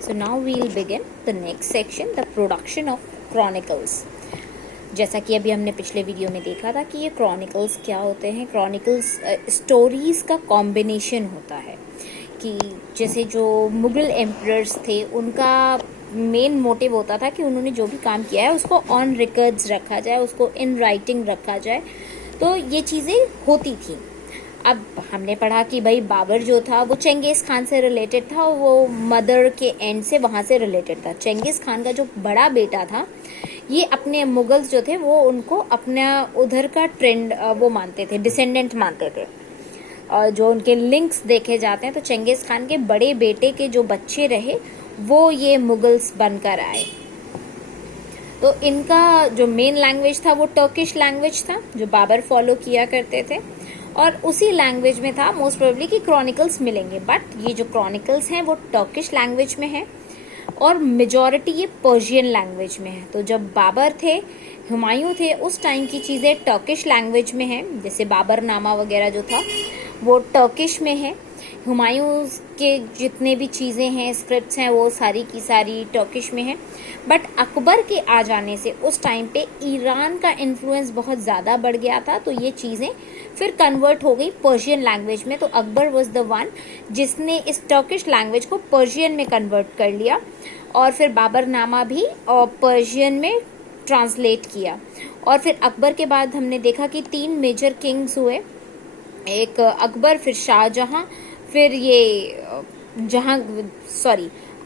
So now we'll begin the next section, the production of chronicles. जैसा कि अभी हमने पिछले वीडियो में देखा था कि ये क्रॉनिकल्स क्या होते हैं। क्रॉनिकल्स स्टोरीज का कॉम्बिनेशन होता है कि जैसे जो मुगल एम्परर्स थे उनका मेन मोटिव होता था कि उन्होंने जो भी काम किया है उसको ऑन रिकॉर्ड्स रखा जाए, उसको इन राइटिंग रखा जाए। तो ये चीज़ें होती थी। अब हमने पढ़ा कि भाई बाबर जो था वो चंगेज़ खान से रिलेटेड था, वो मदर के एंड से वहाँ से रिलेटेड था। चंगेज़ खान का जो बड़ा बेटा था ये अपने मुगल्स जो थे वो उनको अपना उधर का ट्रेंड वो मानते थे, डिसेंडेंट मानते थे। और जो उनके लिंक्स देखे जाते हैं तो चंगेज़ खान के बड़े बेटे के जो बच्चे रहे वो ये मुगल्स बनकर आए। तो इनका जो मेन लैंग्वेज था वो टर्किश लैंग्वेज था जो बाबर फॉलो किया करते थे, और उसी लैंग्वेज में था मोस्ट प्रोबेबली कि क्रॉनिकल्स मिलेंगे। बट ये जो क्रॉनिकल्स हैं वो टर्किश लैंग्वेज में है और मेजॉरिटी ये पर्शियन लैंग्वेज में है। तो जब बाबर थे, हुमायूं थे, उस टाइम की चीज़ें टर्किश लैंग्वेज में हैं, जैसे बाबरनामा वगैरह जो था वो टर्किश में है। हुमायूं के जितने भी चीज़ें हैं, स्क्रिप्ट्स हैं, वो सारी की सारी टर्किश में है। बट अकबर के आ जाने से उस टाइम पे ईरान का इन्फ्लुएंस बहुत ज़्यादा बढ़ गया था, तो ये चीज़ें फिर कन्वर्ट हो गई पर्शियन लैंग्वेज में। तो अकबर वाज द वन जिसने इस टर्किश लैंग्वेज को पर्शियन में कन्वर्ट कर लिया और फिर बाबरनामा भी पर्शियन में ट्रांसलेट किया। और फिर अकबर के बाद हमने देखा कि 3 मेजर किंग्स हुए, एक अकबर, फिर शाहजहां, फिर ये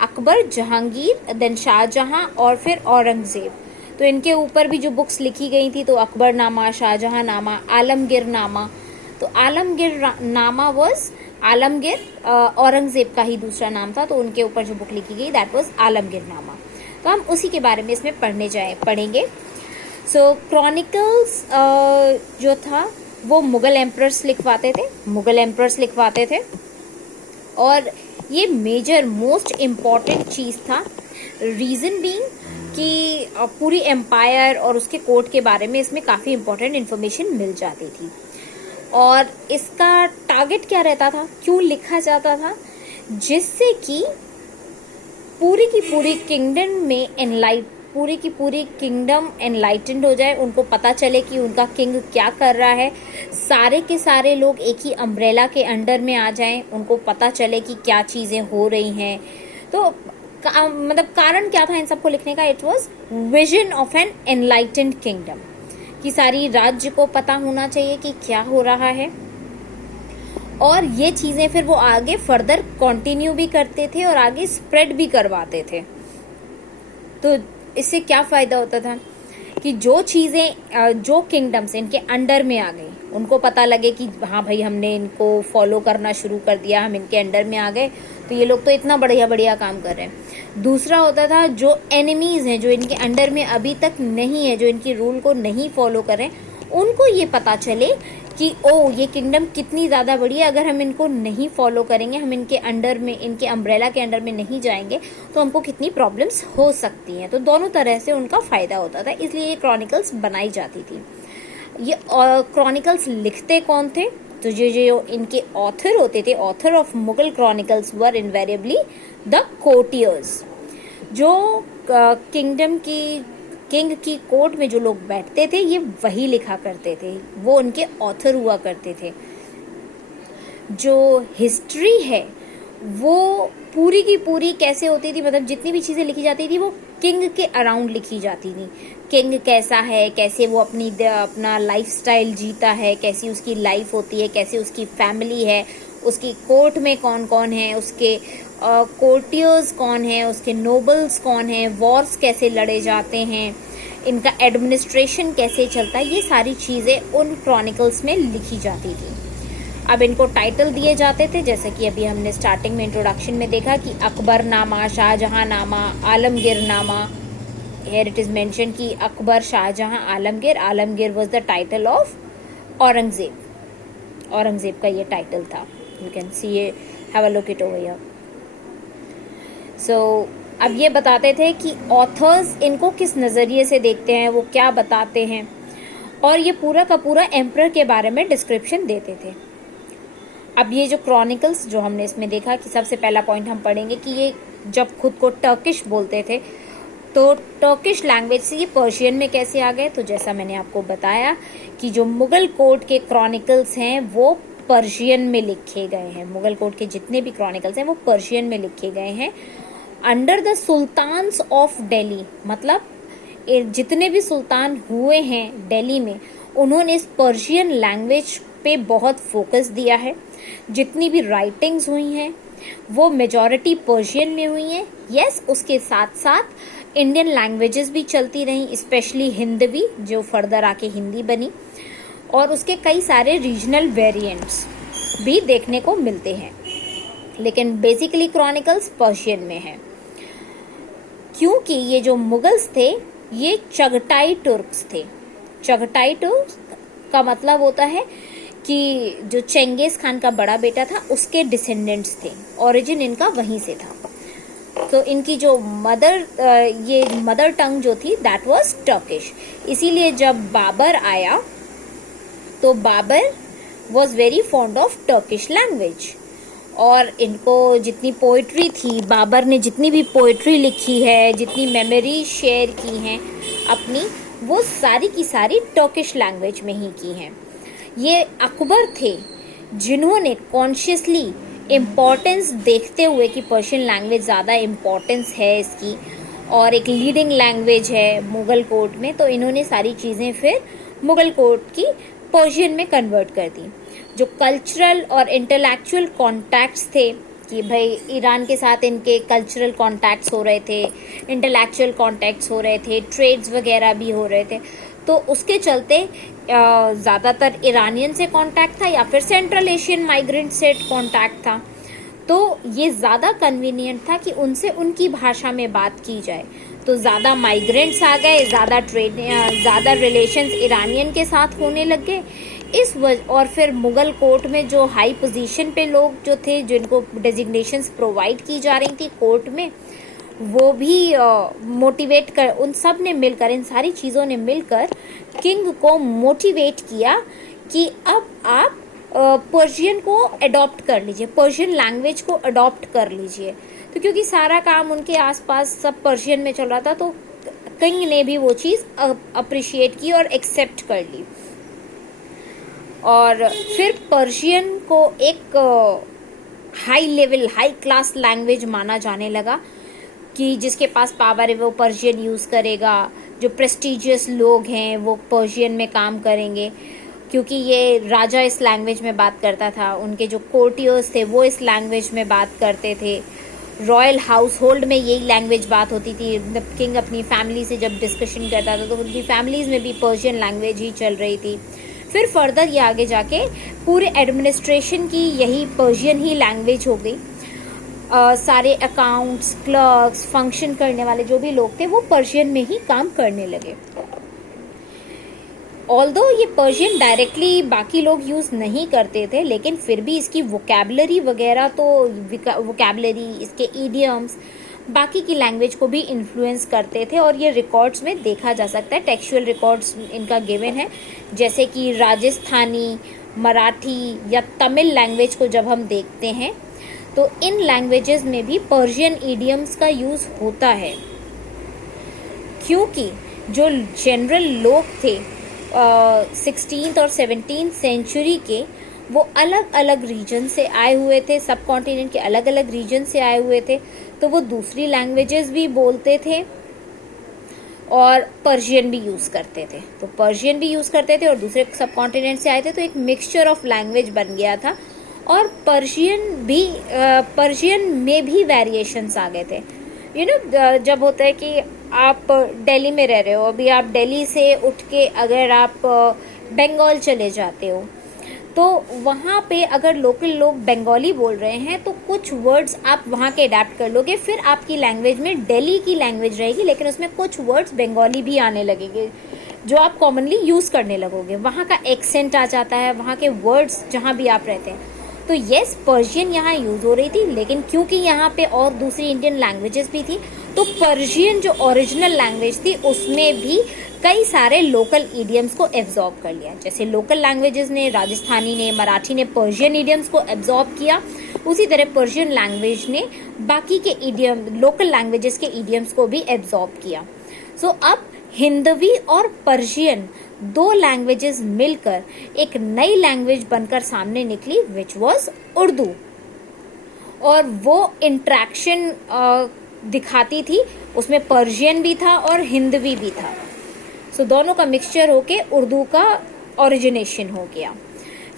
अकबर, जहांगीर, देन शाहजहां और फिर औरंगजेब। तो इनके ऊपर भी जो बुक्स लिखी गई थी तो अकबरनामा, शाहजहां नामा, आलमगीर नामा। तो आलमगीर नामा वाज आलमगीर औरंगजेब का ही दूसरा नाम था, तो उनके ऊपर जो बुक लिखी गई दैट वाज आलमगीर नामा। तो हम उसी के बारे में इसमें पढ़ेंगे। सो क्रॉनिकल्स जो था वो मुगल एम्परर्स लिखवाते थे और ये मेजर मोस्ट इम्पॉर्टेंट चीज़ था। रीज़न बीइंग कि पूरी एम्पायर और उसके कोर्ट के बारे में इसमें काफ़ी इम्पोर्टेंट इन्फॉर्मेशन मिल जाती थी। और इसका टारगेट क्या रहता था, क्यों लिखा जाता था, जिससे कि पूरी की पूरी किंगडम एनलाइटेंड हो जाए, उनको पता चले कि उनका किंग क्या कर रहा है, सारे के सारे लोग एक ही अम्ब्रेला के अंडर में आ जाएं, उनको पता चले कि क्या चीज़ें हो रही हैं। तो मतलब कारण क्या था इन सबको लिखने का, it was vision of an enlightened kingdom, कि सारी राज्य को पता होना चाहिए कि क्या हो रहा है। और ये चीज़ें फिर वो आगे फर्दर कंटिन्यू भी करते थे और आगे स्प्रेड भी करवाते थे। तो इससे क्या फ़ायदा होता था कि जो चीज़ें जो किंगडम्स इनके अंडर में आ गई, उनको पता लगे कि हाँ भाई हमने इनको फॉलो करना शुरू कर दिया, हम इनके अंडर में आ गए, तो ये लोग तो इतना बढ़िया बढ़िया काम कर रहे हैं। दूसरा होता था जो एनिमीज़ हैं, जो इनके अंडर में अभी तक नहीं है, जो इनकी रूल को नहीं फॉलो कर रहे हैं, उनको ये पता चले कि ओ ये किंगडम कितनी ज़्यादा बड़ी है, अगर हम इनको नहीं फॉलो करेंगे, हम इनके अंडर में, इनके अम्ब्रेला के अंडर में नहीं जाएंगे तो हमको कितनी प्रॉब्लम्स हो सकती हैं। तो दोनों तरह से उनका फ़ायदा होता था, इसलिए ये क्रॉनिकल्स बनाई जाती थी। ये क्रॉनिकल्स लिखते कौन थे, तो जो इनके ऑथर होते थे, author of Mughal chronicles were invariably the courtiers. जो किंग की कोर्ट में जो लोग बैठते थे ये वही लिखा करते थे, वो उनके ऑथर हुआ करते थे। जो हिस्ट्री है वो पूरी की पूरी कैसे होती थी, मतलब जितनी भी चीज़ें लिखी जाती थी वो किंग के अराउंड लिखी जाती थी। किंग कैसा है, कैसे वो अपना लाइफस्टाइल जीता है, कैसी उसकी लाइफ होती है, कैसे उसकी फैमिली है, उसकी कोर्ट में कौन कौन है, उसके कोर्टियर्स कौन है, उसके नोबल्स कौन हैं, वॉर्स कैसे लड़े जाते हैं, इनका एडमिनिस्ट्रेशन कैसे चलता है, ये सारी चीज़ें उन क्रॉनिकल्स में लिखी जाती थी। अब इनको टाइटल दिए जाते थे, जैसे कि अभी हमने स्टार्टिंग में इंट्रोडक्शन में देखा कि Akbarnama, Shahjahannama, Alamgirnama. Here it is mention कि Akbar, Shahjahan, Alamgir. Alamgir was the title of Aurangzeb का ये टाइटल था। You can see it, have a look it over here. So अब ये बताते थे कि ऑथर्स इनको किस नज़रिए से देखते हैं, वो क्या बताते हैं, और ये पूरा का पूरा एम्परर के बारे में डिस्क्रिप्शन देते थे। अब ये जो क्रॉनिकल्स जो हमने इसमें देखा कि सबसे पहला पॉइंट हम पढ़ेंगे कि ये जब खुद को टर्किश बोलते थे, तो टर्किश लैंग्वेज से ये पर्शियन में कैसे आ गए? तो जैसा मैंने आपको बताया कि जो मुगल कोर्ट के क्रॉनिकल्स हैं वो पर्शियन में लिखे गए हैं। मुगल कोर्ट के जितने भी क्रॉनिकल्स हैं वो पर्शियन में लिखे गए हैं under the sultans of Delhi. मतलब जितने भी सुल्तान हुए हैं दिल्ली में, उन्होंने इस पर्शियन लैंग्वेज पे बहुत फोकस दिया है। जितनी भी राइटिंग्स हुई हैं वो मेजॉरिटी पर्शियन में हुई हैं। यस, उसके साथ साथ इंडियन लैंग्वेजेस भी चलती रहीं, स्पेशली हिंदवी जो फर्दर आके हिंदी बनी, और उसके कई सारे रीजनल वेरिएंट्स भी देखने को मिलते हैं, लेकिन बेसिकली क्रॉनिकल्स पर्शियन में है। क्योंकि ये जो मुगल्स थे ये चगटाई तुर्क्स थे। चगटाई तुर्क का मतलब होता है कि जो चेंगिस खान का बड़ा बेटा था उसके डिसेंडेंट्स थे, ओरिजिन इनका वहीं से था। तो इनकी जो ये मदर टंग जो थी दैट वाज टर्किश। इसीलिए जब बाबर आया तो Babur was very fond of Turkish language, और इनको जितनी पोइट्री थी, बाबर ने जितनी भी पोइट्री लिखी है, जितनी मेमोरी शेयर की हैं अपनी, वो सारी की सारी टर्किश लैंग्वेज में ही की हैं। ये अकबर थे जिन्होंने कॉन्शियसली इम्पोर्टेंस देखते हुए कि पर्शियन लैंग्वेज ज़्यादा इम्पोर्टेंस है इसकी और एक लीडिंग लैंग्वेज है मुगल कोर्ट में, तो इन्होंने सारी चीज़ें फिर मुगल कोर्ट की पर्शियन में कन्वर्ट कर दी। जो कल्चरल और इंटेलेक्चुअल कॉन्टैक्ट्स थे कि भाई ईरान के साथ इनके कल्चरल कॉन्टैक्ट्स हो रहे थे, इंटेलेक्चुअल कॉन्टैक्ट्स हो रहे थे, ट्रेड्स वगैरह भी हो रहे थे, तो उसके चलते ज़्यादातर ईरानियन से कॉन्टैक्ट था या फिर सेंट्रल एशियन माइग्रेंट से कॉन्टैक्ट था। तो ये ज़्यादा कन्वीनियंट था कि उनसे उनकी भाषा में बात की जाए। तो ज़्यादा माइग्रेंट्स आ गए, ज़्यादा रिलेशंस ईरानियन के साथ होने लग गए और फिर मुगल कोर्ट में जो हाई पोजीशन पे लोग जो थे, जिनको डेजिग्नेशंस प्रोवाइड की जा रही थी कोर्ट में, वो भी मोटिवेट कर, उन सब ने मिलकर, इन सारी चीज़ों ने मिलकर किंग को मोटिवेट किया कि अब आप पर्शियन को अडॉप्ट कर लीजिए, पर्शियन लैंग्वेज को अडॉप्ट कर लीजिए। तो क्योंकि सारा काम उनके आसपास सब पर्शियन में चल रहा था, तो किंग ने भी वो चीज़ अप्रिशिएट की और एक्सेप्ट कर ली। और फिर पर्शियन को एक high level, high class language माना जाने लगा कि जिसके पास पावर है वो पर्शियन यूज़ करेगा, जो प्रेस्टिजियस लोग हैं वो पर्शियन में काम करेंगे, क्योंकि ये राजा इस लैंग्वेज में बात करता था, उनके जो कोर्टियर्स थे वो इस लैंग्वेज में बात करते थे, रॉयल हाउस होल्ड में यही लैंग्वेज बात होती थी। किंग अपनी फैमिली से जब डिस्कशन करता था तो उनकी फैमिलीज़ में भी पर्शियन लैंग्वेज ही चल रही थी। फिर फर्दर ये आगे जाके पूरे एडमिनिस्ट्रेशन की यही पर्शियन ही लैंग्वेज हो गई। सारे अकाउंट्स, क्लर्क्स, फंक्शन करने वाले जो भी लोग थे वो पर्शियन में ही काम करने लगे। ऑल्दो ये पर्शियन डायरेक्टली बाकी लोग यूज़ नहीं करते थे, लेकिन फिर भी इसकी वोकैबलरी वगैरह, तो वोकैबलरी, इसके ईडियम्स बाकी की लैंग्वेज को भी इन्फ्लुएंस करते थे, और ये रिकॉर्ड्स में देखा जा सकता है। टेक्सचुअल रिकॉर्ड्स इनका गिवन है, जैसे कि राजस्थानी, मराठी या तमिल लैंग्वेज को जब हम देखते हैं तो इन लैंग्वेजेस में भी पर्शियन ईडियम्स का यूज़ होता है, क्योंकि जो जनरल लोग थे 16th और 17th सेंचुरी के, वो अलग अलग रीजन से आए हुए थे, सब कॉन्टिनेंट के अलग अलग रीजन से आए हुए थे, तो वो दूसरी लैंग्वेजेस भी बोलते थे और पर्शियन भी यूज़ करते थे। तो पर्शियन भी यूज़ करते थे और दूसरे सब कॉन्टिनेंट से आए थे, तो एक मिक्सचर ऑफ लैंग्वेज बन गया था। और पर्शियन में भी वेरिएशंस आ गए थे। जब होता है कि आप दिल्ली में रह रहे हो, अभी आप दिल्ली से उठ के अगर आप बंगाल चले जाते हो, तो वहाँ पे अगर लोकल लोग बंगाली बोल रहे हैं तो कुछ वर्ड्स आप वहाँ के अडेप्ट कर लोगे, फिर आपकी लैंग्वेज में दिल्ली की लैंग्वेज रहेगी, लेकिन उसमें कुछ वर्ड्स बंगाली भी आने लगेंगे जो आप कॉमनली यूज़ करने लगोगे। वहाँ का एक्सेंट आ जाता है, वहाँ के वर्ड्स जहाँ भी आप रहते हैं। तो येस, पर्शियन यहाँ यूज़ हो रही थी, लेकिन क्योंकि यहाँ पे और दूसरी इंडियन लैंग्वेजेस भी थी, तो पर्शियन जो ओरिजिनल लैंग्वेज थी उसमें भी कई सारे लोकल इडियम्स को एब्जॉर्ब कर लिया। जैसे लोकल लैंग्वेजेस ने, राजस्थानी ने, मराठी ने पर्शियन इडियम्स को एब्जॉर्ब किया, उसी तरह पर्शियन लैंग्वेज ने बाकी के इडियम, लोकल लैंग्वेजेस के इडियम्स को भी एब्जॉर्ब किया। सो अब हिंदवी और पर्शियन दो लैंग्वेजेस मिलकर एक नई लैंग्वेज बनकर सामने निकली, विच वॉज उर्दू। और वो इंट्रैक्शन दिखाती थी, उसमें पर्शियन भी था और हिंदवी भी था। सो दोनों का मिक्सचर होके उर्दू का ओरिजिनेशन हो गया।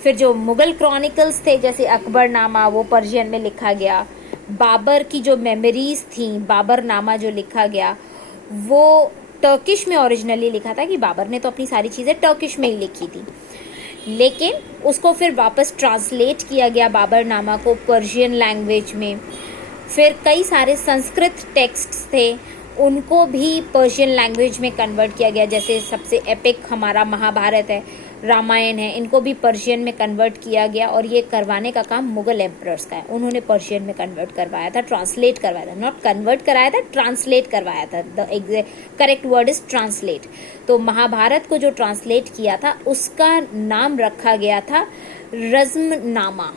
फिर जो मुगल क्रॉनिकल्स थे, जैसे अकबरनामा, वो पर्शियन में लिखा गया। बाबर की जो मेमोरीज थी, बाबरनामा जो लिखा गया, वो टर्किश में ओरिजिनली लिखा था कि बाबर ने तो अपनी सारी चीज़ें टर्किश में ही लिखी थी, लेकिन उसको फिर वापस ट्रांसलेट किया गया बाबरनामा को पर्शियन लैंग्वेज में। फिर कई सारे संस्कृत टेक्स्ट्स थे, उनको भी पर्शियन लैंग्वेज में कन्वर्ट किया गया। जैसे सबसे एपिक हमारा महाभारत है, रामायण है, इनको भी पर्शियन में कन्वर्ट किया गया। और ये करवाने का काम मुगल एम्परर्स का है, उन्होंने पर्शियन में कन्वर्ट करवाया था, ट्रांसलेट करवाया था, नॉट कन्वर्ट कराया था, ट्रांसलेट करवाया था। The correct word is translate. तो महाभारत को जो ट्रांसलेट किया था उसका नाम रखा गया था Razmnama.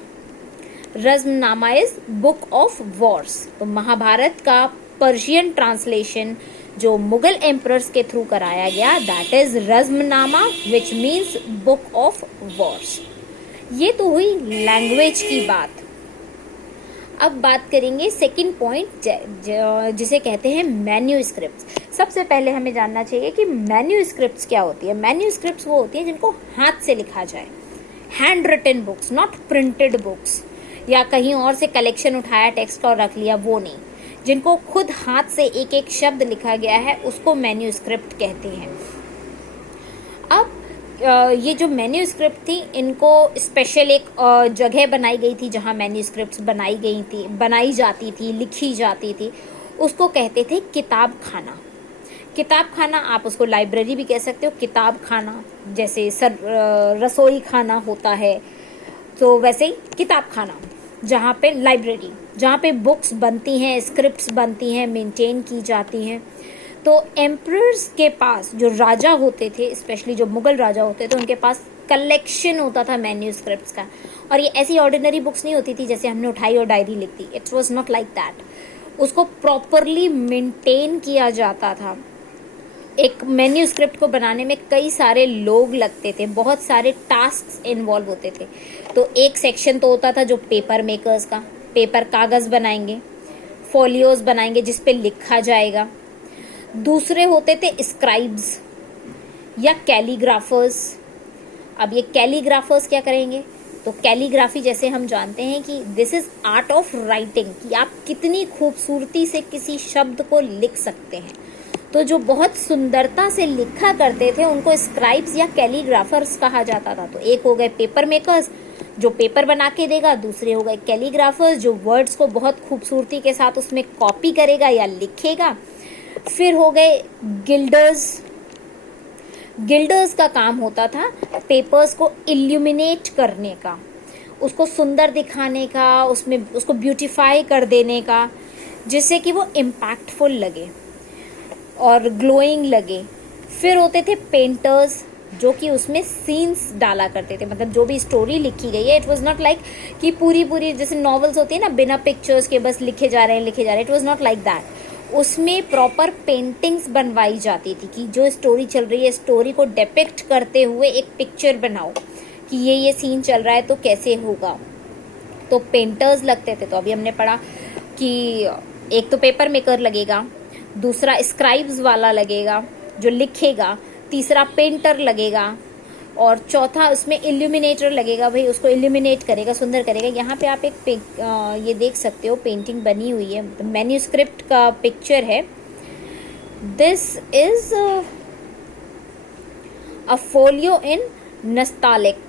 Razmnama is book of Wars. तो महाभारत का पर्शियन ट्रांसलेशन जो मुगल एम्परर्स के थ्रू कराया गया, that is Razmnama, which means book of Wars. ये तो हुई लैंग्वेज की बात। अब बात करेंगे सेकंड पॉइंट, जिसे कहते हैं मैन्यूस्क्रिप्ट्स। सबसे पहले हमें जानना चाहिए कि मैन्यूस्क्रिप्ट्स क्या होती है। मैन्यूस्क्रिप्ट्स वो होती है जिनको हाथ से लिखा जाए, hand written books, not printed books, या कहीं और से कलेक्शन उठाया टेक्स्ट का और रख लिया, वो नहीं। जिनको खुद हाथ से एक एक शब्द लिखा गया है उसको मैन्यूस्क्रिप्ट कहते हैं। अब ये जो मैन्यूस्क्रिप्ट थी, इनको स्पेशल एक जगह बनाई गई थी जहां मैन्यूस्क्रिप्ट्स बनाई जाती थी, लिखी जाती थी, उसको कहते थे किताब खाना। किताब खाना, आप उसको लाइब्रेरी भी कह सकते हो, किताब खाना। जैसे रसोई खाना होता है, तो वैसे ही किताब खाना, जहाँ पे लाइब्रेरी, जहाँ पे बुक्स बनती हैं, स्क्रिप्ट्स बनती हैं, मेंटेन की जाती हैं। तो एम्परर्स के पास, जो राजा होते थे, स्पेशली जो मुगल राजा होते थे, उनके पास कलेक्शन होता था मैन्यूस्क्रिप्ट्स का। और ये ऐसी ऑर्डिनरी बुक्स नहीं होती थी जैसे हमने उठाई और डायरी लिख दी, it was not like that. उसको प्रॉपरली मेंटेन किया जाता था। एक मैन्यूस्क्रिप्ट को बनाने में कई सारे लोग लगते थे, बहुत सारे टास्क इन्वॉल्व होते थे। तो एक सेक्शन तो होता था जो पेपर मेकर्स का, पेपर कागज बनाएंगे, फोलियोज बनाएंगे जिस पे लिखा जाएगा। दूसरे होते थे स्क्राइब्स या कैलीग्राफर्स। अब ये कैलीग्राफर्स क्या करेंगे, तो कैलीग्राफी जैसे हम जानते हैं कि this is art of writing, कि आप कितनी खूबसूरती से किसी शब्द को लिख सकते हैं। तो जो बहुत सुंदरता से लिखा करते थे उनको स्क्राइब्स या कैलीग्राफर्स कहा जाता था। तो एक हो गए पेपर मेकर्स, जो पेपर बना के देगा। दूसरे हो गए कैलीग्राफर्स, जो वर्ड्स को बहुत खूबसूरती के साथ उसमें कॉपी करेगा या लिखेगा। फिर हो गए गिल्डर्स। गिल्डर्स का काम होता था पेपर्स को इल्यूमिनेट करने का, उसको सुंदर दिखाने का, उसमें उसको ब्यूटीफाई कर देने का, जिससे कि वो इम्पैक्टफुल लगे और ग्लोइंग लगे। फिर होते थे पेंटर्स, जो कि उसमें सीन्स डाला करते थे, मतलब जो भी स्टोरी लिखी गई है, इट वाज नॉट लाइक कि पूरी जैसे नॉवेल्स होती है ना, बिना पिक्चर्स के बस लिखे जा रहे हैं, it was not like that. उसमें प्रॉपर पेंटिंग्स बनवाई जाती थी कि जो स्टोरी चल रही है, स्टोरी को डिपिक्ट करते हुए एक पिक्चर बनाओ कि ये सीन चल रहा है तो कैसे होगा। तो पेंटर्स लगते थे। तो अभी हमने पढ़ा कि एक तो पेपर मेकर लगेगा, दूसरा स्क्राइब्स वाला लगेगा जो लिखेगा, तीसरा पेंटर लगेगा, और चौथा उसमें इल्यूमिनेटर लगेगा, भाई उसको इल्यूमिनेट करेगा, सुंदर करेगा। यहाँ पे आप एक ये देख सकते हो पेंटिंग बनी हुई है, मैन्यूस्क्रिप्ट का पिक्चर है। दिस इज अ फोलियो इन नस्तालिक,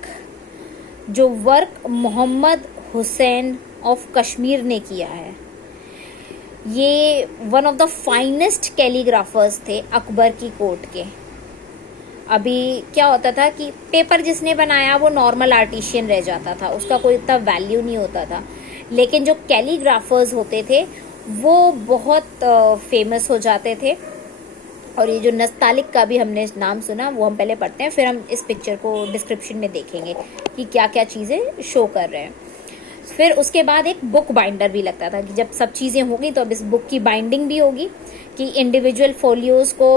जो वर्क मोहम्मद हुसैन ऑफ कश्मीर ने किया है। ये one of the finest calligraphers थे अकबर की कोर्ट के। अभी क्या होता था कि पेपर जिसने बनाया वो नॉर्मल आर्टिशियन रह जाता था, उसका कोई इतना वैल्यू नहीं होता था, लेकिन जो कैलीग्राफर्स होते थे वो बहुत फेमस हो जाते थे और ये जो नस्तालिक का भी हमने नाम सुना वो हम पहले पढ़ते हैं, फिर हम इस पिक्चर को डिस्क्रिप्शन में देखेंगे कि क्या क्या चीज़ें शो कर रहे हैं। फिर उसके बाद एक बुक बाइंडर भी लगता था कि जब सब चीज़ें होंगी तो अब इस बुक की बाइंडिंग भी होगी कि इंडिविजुअल फोलियोज़ को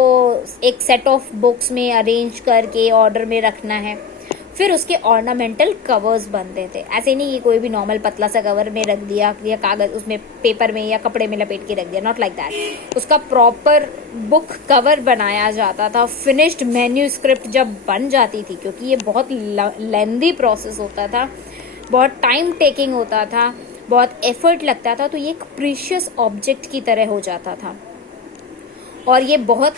एक सेट ऑफ बुक्स में अरेंज करके ऑर्डर में रखना है। फिर उसके ऑर्नामेंटल कवर्स बनते थे, ऐसे नहीं कि कोई भी नॉर्मल पतला सा कवर में रख दिया या कागज उसमें पेपर में या कपड़े में लपेट के रख दिया, नॉट लाइक दैट। उसका प्रॉपर बुक कवर बनाया जाता था। फिनिश्ड मैन्यूस्क्रिप्ट जब बन जाती थी, क्योंकि ये बहुत लेंदी प्रोसेस होता था, बहुत टाइम टेकिंग होता था, बहुत एफर्ट लगता था, तो ये एक प्रीशियस ऑब्जेक्ट की तरह हो जाता था और ये बहुत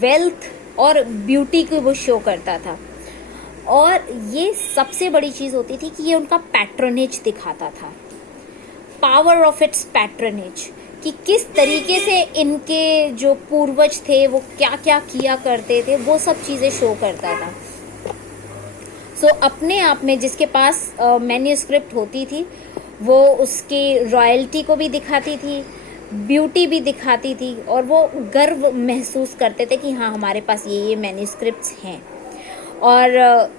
वेल्थ और ब्यूटी को वो शो करता था। और ये सबसे बड़ी चीज़ होती थी कि ये उनका पैट्रनेज दिखाता था, पावर ऑफ इट्स पैट्रनेज, कि किस तरीके से इनके जो पूर्वज थे वो क्या क्या किया करते थे, वो सब चीज़ें शो करता था। सो अपने आप में जिसके पास मैन्यूस्क्रिप्ट होती थी वो उसके रॉयल्टी को भी दिखाती थी, ब्यूटी भी दिखाती थी, और वो गर्व महसूस करते थे कि हाँ हमारे पास ये मैन्यूस्क्रिप्ट्स हैं। और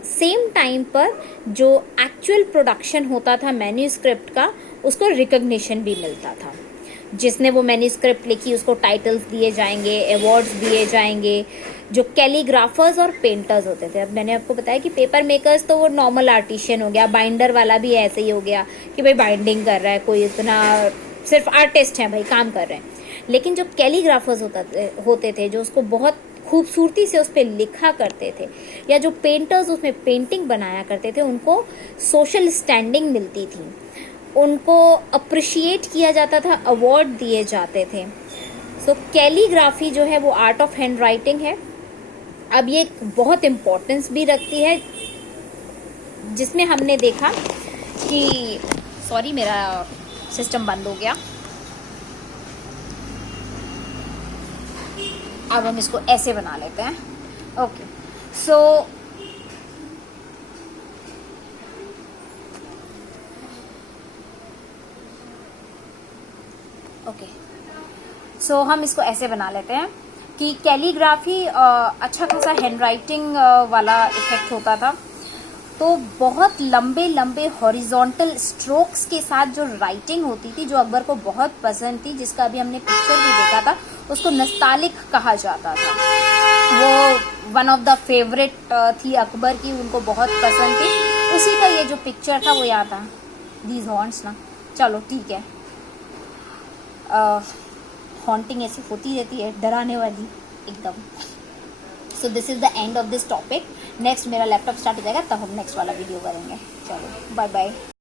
सेम टाइम पर जो एक्चुअल प्रोडक्शन होता था मैन्यूस्क्रिप्ट का, उसको रिकग्निशन भी मिलता था। जिसने वो मैन्यूस्क्रिप्ट लिखी उसको टाइटल्स दिए जाएंगे, अवार्ड्स दिए जाएंगे। जो कैलीग्राफर्स और पेंटर्स होते थे, अब मैंने आपको बताया कि पेपर मेकर्स तो वो नॉर्मल आर्टिशियन हो गया, बाइंडर वाला भी ऐसे ही हो गया कि भाई बाइंडिंग कर रहा है, कोई इतना सिर्फ आर्टिस्ट है भाई, काम कर रहे हैं। लेकिन जो कैलीग्राफर्स होते थे जो उसको बहुत खूबसूरती से उस पर लिखा करते थे, या जो पेंटर्स उसमें पेंटिंग बनाया करते थे, उनको सोशल स्टैंडिंग मिलती थी, उनको अप्रिशिएट किया जाता था, अवार्ड दिए जाते थे। सो कैलीग्राफी जो है वो आर्ट ऑफ हैंड राइटिंग है। अब ये बहुत इम्पोर्टेंस भी रखती है, जिसमें हमने देखा कि सॉरी मेरा सिस्टम बंद हो गया। अब हम इसको ऐसे बना लेते हैं। ओके, सो हम इसको ऐसे बना लेते हैं कि कैलीग्राफी अच्छा खासा हैंड राइटिंग वाला इफेक्ट होता था। तो बहुत लंबे लंबे हॉरिजॉन्टल स्ट्रोक्स के साथ जो राइटिंग होती थी, जो अकबर को बहुत पसंद थी, जिसका अभी हमने पिक्चर भी देखा था, उसको नस्तालिक कहा जाता था। वो वन ऑफ द फेवरेट थी अकबर की, उनको बहुत पसंद थी। उसी का ये जो पिक्चर था वो यहाँ था, दीज हॉर्न्स ना। चलो ठीक है, हॉन्टिंग ऐसी होती रहती है, डराने वाली एकदम। So this is the end of this topic. Next मेरा लैपटॉप स्टार्ट हो जाएगा तब हम नेक्स्ट वाला वीडियो करेंगे। चलो बाय बाय।